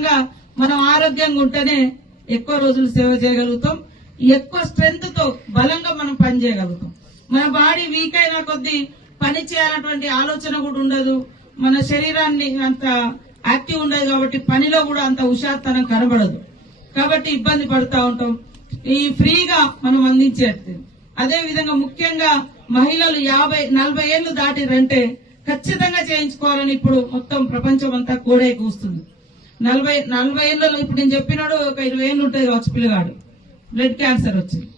ఖచ్చితంగా మనం ఆరోగ్యంగా ఉంటేనే ఎక్కువ రోజులు సేవ చేయగలుగుతాం. ఎక్కువ స్ట్రెంగ్త్ తో బలంగా మనం పని చేయగలుగుతాం. మన బాడీ వీక్ అయిన కొద్దీ పని చేయాలన్నటువంటి ఆలోచన కూడా ఉండదు. మన శరీరాన్ని అంత యాక్టివ్ ఉండదు కాబట్టి పనిలో కూడా అంత హుషారుతనం కనబడదు. కాబట్టి ఇబ్బంది పడుతూ ఉంటాం. ఈ ఫ్రీగా మనం అందించేది. అదే విధంగా ముఖ్యంగా మహిళలు 50-40 ఏళ్లు దాటిరంటే ఖచ్చితంగా చేయించుకోవాలని ఇప్పుడు మొత్తం ప్రపంచం అంతా కూడా కూస్తుంది. 40 ఏళ్లలో ఇప్పుడు నేను చెప్పినాడు ఒక 20 ఏళ్ళు ఉంటుంది కావచ్చు పిల్లగాడు బ్లడ్ క్యాన్సర్ వచ్చింది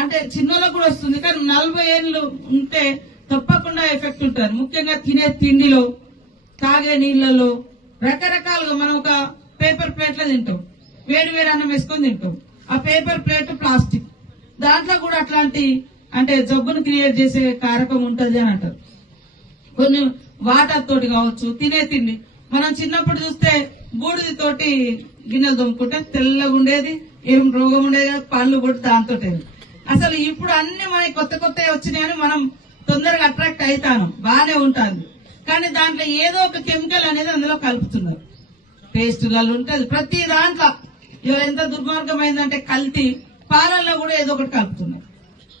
అంటే చిన్నోళ్ళకు కూడా వస్తుంది. కానీ 40 ఏళ్ళు ఉంటే తప్పకుండా ఎఫెక్ట్ ఉంటారు. ముఖ్యంగా తినే తిండిలో, తాగే నీళ్లలో రకరకాలుగా మనం ఒక పేపర్ ప్లేట్లో తింటాం, వేడి వేడి అన్నం వేసుకొని తింటాం. ఆ పేపర్ ప్లేట్ ప్లాస్టిక్, దాంట్లో కూడా అట్లాంటి అంటే జబ్బును క్రియేట్ చేసే కారకం ఉంటది అని అంటారు. కొన్ని వాటర్ తోటి కావచ్చు, తినే తిండి మనం చిన్నప్పుడు చూస్తే బూడిది తోటి గిన్నెలు దొమ్ముకుంటే తెల్లగా ఉండేది, ఏం రోగం ఉండేది కాదు, పళ్ళు కూడా దాంతో. అసలు ఇప్పుడు అన్ని మనకి కొత్త కొత్త వచ్చినాయని మనం తొందరగా అట్రాక్ట్ అవుతాను, బాగానే ఉంటుంది. కానీ దాంట్లో ఏదో ఒక కెమికల్ అనేది అందులో కలుపుతున్నారు. పేస్ట్ గల్లు ఉంటుంది ప్రతి దాంట్లో. ఇవాళ ఎంత దుర్మార్గమైందంటే కల్తీ పాలల్లో కూడా ఏదో ఒకటి కలుపుతున్నారు.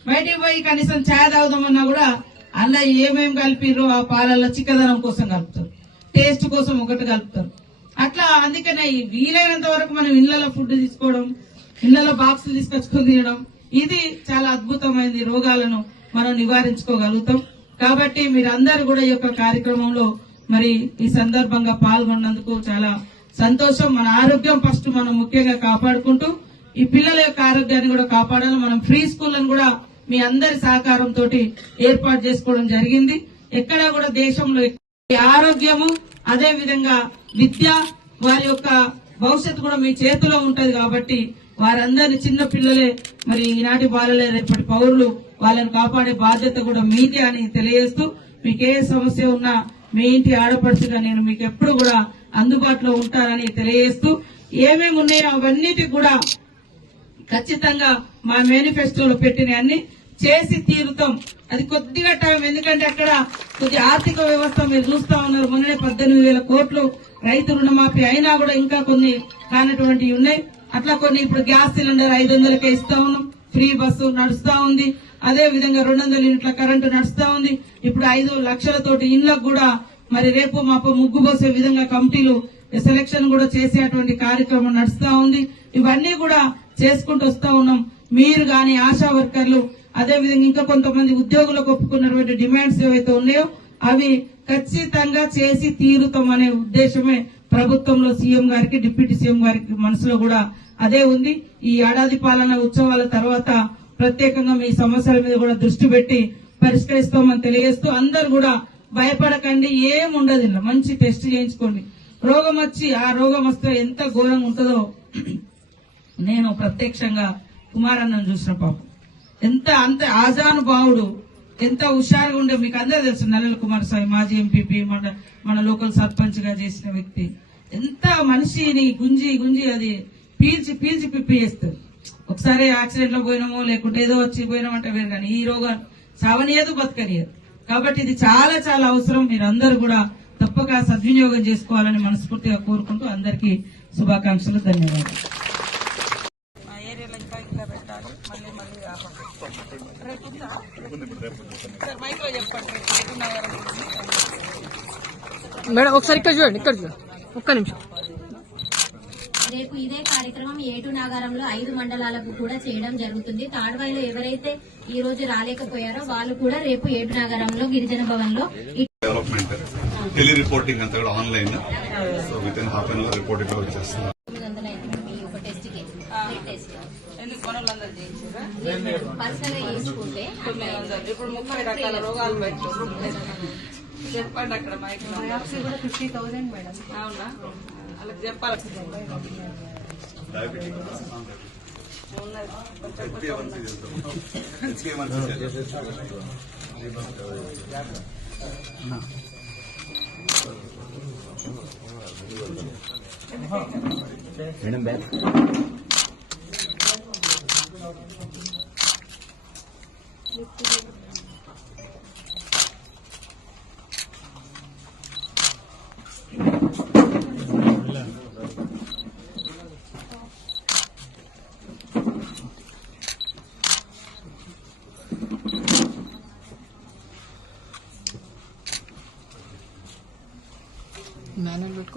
బయటికి పోయి కనీసం ఛాయ్ తాగుదామన్నా కూడా అందులో ఏమేమి కలిపిర్రో ఆ పాలల్లో చిక్కదనం కోసం కలుపుతారు, టేస్ట్ కోసం ఒకటి కలుపుతారు. అట్లా అందుకనే వీలైనంత వరకు మనం ఇళ్లలో ఫుడ్ తీసుకోవడం, ఇళ్లలో బాక్సులు తీసుకొచ్చుకొని తినడం, ఇది చాలా అద్భుతమైనది. రోగాలను మనం నివారించుకోగలుగుతాం. కాబట్టి మీరందరూ కూడా ఈ యొక్క కార్యక్రమంలో మరి ఈ సందర్భంగా పాల్గొన్నందుకు చాలా సంతోషం. మన ఆరోగ్యం ఫస్ట్ మనం ముఖ్యంగా కాపాడుకుంటూ ఈ పిల్లల యొక్క ఆరోగ్యాన్ని కూడా కాపాడాలి. మనం ఫ్రీ స్కూళ్లను కూడా మీ అందరి సహకారంతో ఏర్పాటు చేసుకోవడం జరిగింది. ఎక్కడా కూడా దేశంలో ఆరోగ్యము, అదే విధంగా విద్య, వారి యొక్క భవిష్యత్తు కూడా మీ చేతిలో ఉంటది. కాబట్టి వారందరినీ చిన్న పిల్లలే మరి ఈనాటి బాలలే రేపటి పౌరులు, వాళ్ళని కాపాడే బాధ్యత కూడా మీదే అని తెలియజేస్తూ, మీకు ఏ సమస్య ఉన్నా మీ ఇంటి ఆడపడుచుగా నేను మీకు ఎప్పుడు కూడా అందుబాటులో ఉంటానని తెలియజేస్తూ, ఏమేమి ఉన్నాయో అవన్నిటికి కూడా ఖచ్చితంగా మా మేనిఫెస్టోలో పెట్టిన అన్ని చేసి తీరుతాం. అది కొద్దిగా టైం, ఎందుకంటే అక్కడ కొద్ది ఆర్థిక వ్యవస్థ మీరు చూస్తా ఉన్నారు. మొన్ననే 18,000 కోట్లు రైతు రుణమాఫీ అయినా కూడా ఇంకా కొన్ని కానటువంటివి ఉన్నాయి. అట్లా కొన్ని ఇప్పుడు గ్యాస్ సిలిండర్ 500కే ఇస్తా ఉన్నాం, ఫ్రీ బస్సు నడుస్తా ఉంది. అదే విధంగా 200 యూనిట్ల కరెంటు నడుస్తా ఉంది. ఇప్పుడు 5 లక్షలతోటి ఇళ్లకు కూడా మరి రేపు మాపు ముగ్గు పోసే విధంగా కమిటీలు సెలక్షన్ కూడా చేసేటువంటి కార్యక్రమం నడుస్తా ఉంది. ఇవన్నీ కూడా చేసుకుంటూ వస్తా ఉన్నాం. మీరు గాని ఆశా వర్కర్లు, అదే విధంగా ఇంకా కొంతమంది ఉద్యోగులకు ఒప్పుకున్నటువంటి డిమాండ్స్ ఏవైతే ఉన్నాయో అవి ఖచ్చితంగా చేసి తీరుతాం అనే ఉద్దేశమే ప్రభుత్వంలో సీఎం గారికి, డిప్యూటీ సీఎం గారికి మనసులో కూడా అదే ఉంది. ఈ ఏడాది పాలన ఉత్సవాల తర్వాత ప్రత్యేకంగా మీ సమస్యల మీద కూడా దృష్టి పెట్టి పరిష్కరిస్తామని తెలియజేస్తూ, అందరు కూడా భయపడకండి, ఏముండదు. మంచి టెస్ట్ చేయించుకోండి. రోగం వచ్చి ఆ రోగం వస్తే ఎంత ఘోరంగా ఉంటుందో నేను ప్రత్యక్షంగా కుమారన్నను చూసిన. పాపం ఎంత అంత ఆజానుభావుడు, ఎంత హుషారుగా ఉండే మీకు అందరూ తెలుసు. నల్లల కుమారస్వామి మాజీ ఎంపీపీ, మన లోకల్ సర్పంచ్ గా చేసిన వ్యక్తి. ఎంత మనిషిని గుంజి గుంజి అది పీల్చి పీల్చి పిప్పి చేస్తారు. ఒకసారి యాక్సిడెంట్ లో పోయినామో లేకుంటే ఏదో వచ్చి పోయినామంటే వేరు, కానీ ఈ రోగం సావనీయదు, బతకనియదు. కాబట్టి ఇది చాలా చాలా అవసరం. మీరందరూ కూడా తప్పక సద్వినియోగం చేసుకోవాలని మనస్ఫూర్తిగా కోరుకుంటూ అందరికీ శుభాకాంక్షలు, ధన్యవాదాలు. మేడం ఒకసారి ఇక్కడ చూడండి, ఇక్కడ చూడండి, ఒక్క నిమిషం. రేపు ఇదే కార్యక్రమం ఏటు నాగారంలో 5 మండలాలకు కూడా చేయడం జరుగుతుంది. తాడ్వాయిలో ఎవరైతే ఈ రోజు రాలేకపోయారో వాళ్ళు కూడా రేపు ఏటు నాగారంలో గిరిజన భవన్ లో డెవలప్మెంట్ టెలి రిపోర్టింగ్ అంతా కూడా online, so with in half an our report ఇక్కడ వచ్చేస్తుంది. పర్సనల్ గా చేసుకుంటే ఇప్పుడు 30 రకాల రోగాలు బయట చెప్పండి. అక్కడ 50,000 మేడం. అవునా, వాళ్ళకి చెప్పాలి. మేడం బ్యాక్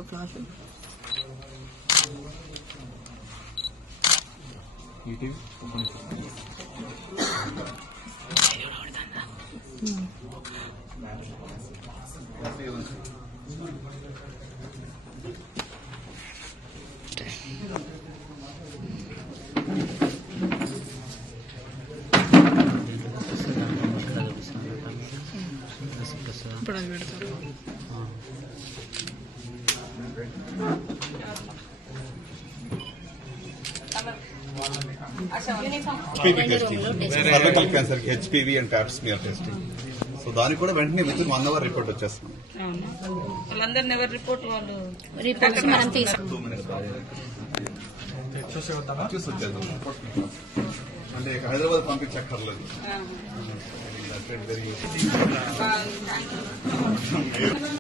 ఫ్లాష్ ఇప్పుడు అది పెడతారు. HPV టెస్టింగ్, సర్వికల్ క్యాన్సర్ కి HPV and tap smear testing. So దానికి కూడా వెంటనే విత్ 1 hour రిపోర్ట్ వచ్చేస్తుంది. వాళ్ళందరినీ ఎవరి రిపోర్ట్ వాళ్ళు రిపోర్ట్స్ మనం తీసుకుంటాం. 2 minutes చూసి వచ్చేద్దాం. అంటే హైదరాబాద్ పంపించక్కర్లేదు. వెరీ